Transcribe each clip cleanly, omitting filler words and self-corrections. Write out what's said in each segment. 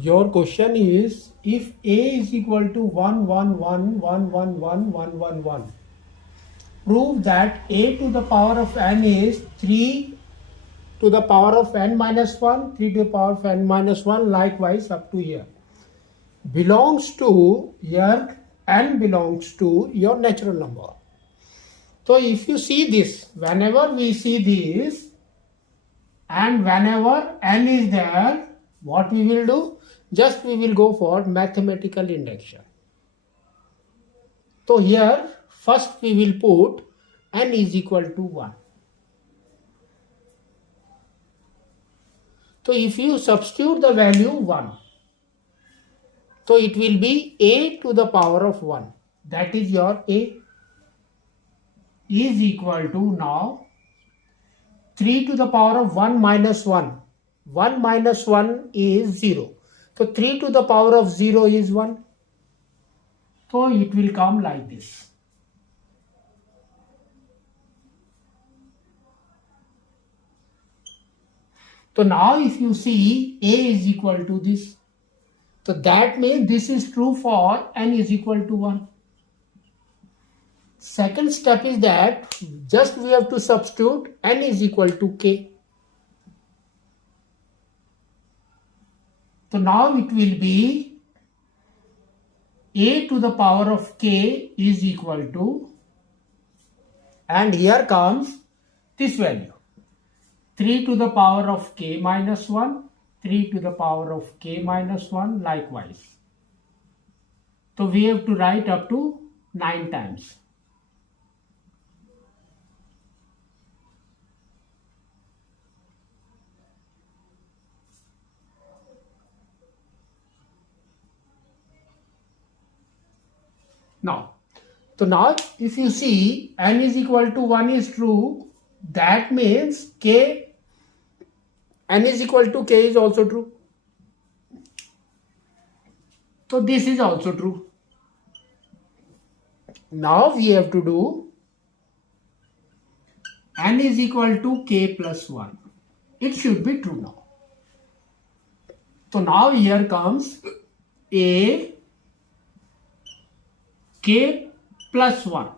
Your question is, if A is equal to 1, 1, 1, 1, 1, 1, 1, 1, 1, prove that A to the power of n is 3 to the power of n minus 1, 3 to the power of n minus 1, likewise up to here. Belongs to here, n belongs to your natural number. So if you see this, whenever we see this, and whenever n is there, what we will do? Just we will go for mathematical induction. So here first we will put n is equal to 1. So if you substitute the value 1, so it will be a to the power of 1. That is your a is equal to now 3 to the power of 1 minus 1. 1 minus 1 is 0. So 3 to the power of 0 is 1. So it will come like this. So now if you see a is equal to this, so that means this is true for n is equal to 1. Second step is that just we have to substitute n is equal to k. So now it will be a to the power of k is equal to, and here comes this value, 3 to the power of k minus 1, 3 to the power of k minus 1, likewise. So we have to write up to 9 times. Now, so now if you see n is equal to 1 is true, that means k, n is equal to k is also true. So this is also true. Now we have to do n is equal to k plus 1. It should be true now. So now here comes a k plus 1,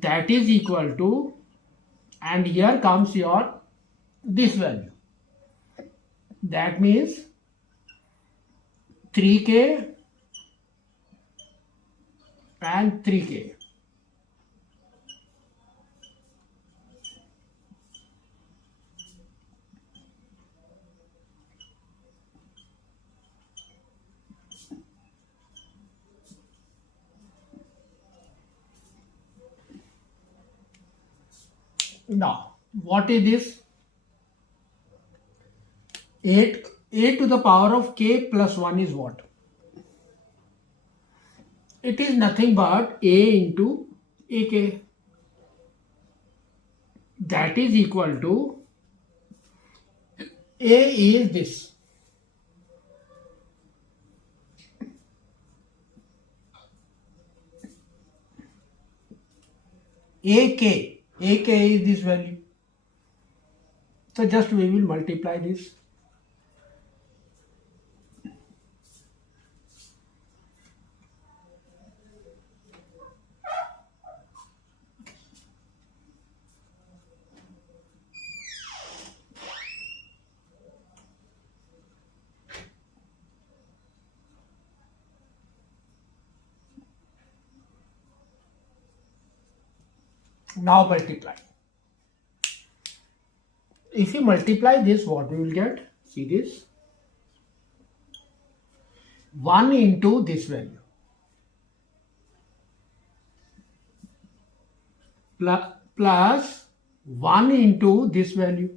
that is equal to, and here comes your this value, that means 3k and 3k. Now, what is this? 8 to the power of k plus 1 is what? It is nothing but a into ak. That is equal to, a is this. AK is this value. So just we will multiply this. Now multiply. If you multiply this, what we will get? See this. 1 into this value plus 1 into this value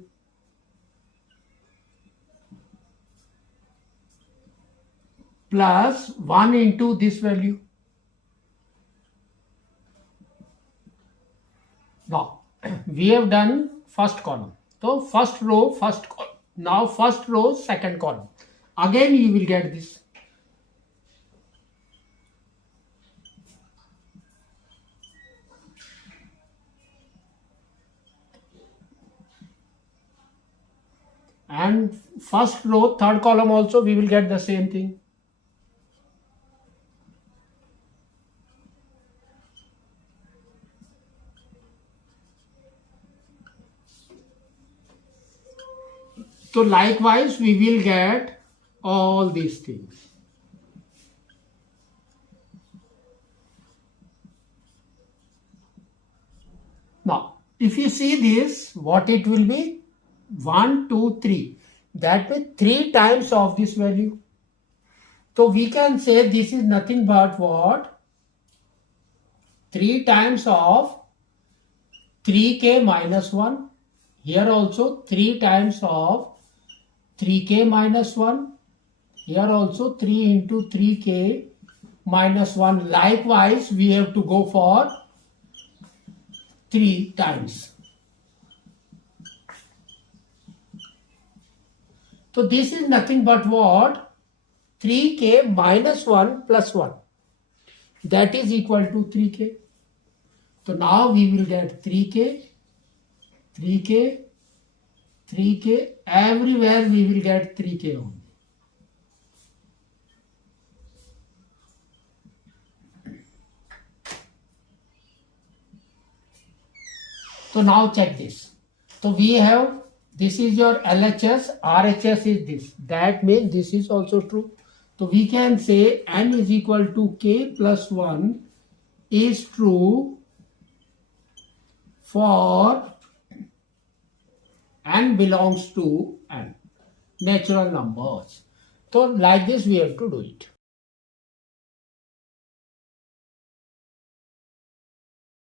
plus 1 into this value. Now we have done first column. So first row, first column. Now first row, second column. Again you will get this. and first row, third column also we will get the same thing. So likewise we will get all these things. Now if you see this, what it will be? 1, 2, 3. That means 3 times of this value. So we can say this is nothing but what? 3 times of 3k minus 1. Here also 3 times of 3k minus 1. Here also 3 into 3k minus 1. Likewise, we have to go for 3 times. So this is nothing but what? 3k minus 1 plus 1. That is equal to 3k. So now we will get 3k, 3k, 3k. Everywhere we will get 3k only. So now check this. So we have, this is your LHS, RHS is this. That means this is also true. So we can say n is equal to k plus 1 is true for n belongs to n, natural numbers. So like this we have to do it.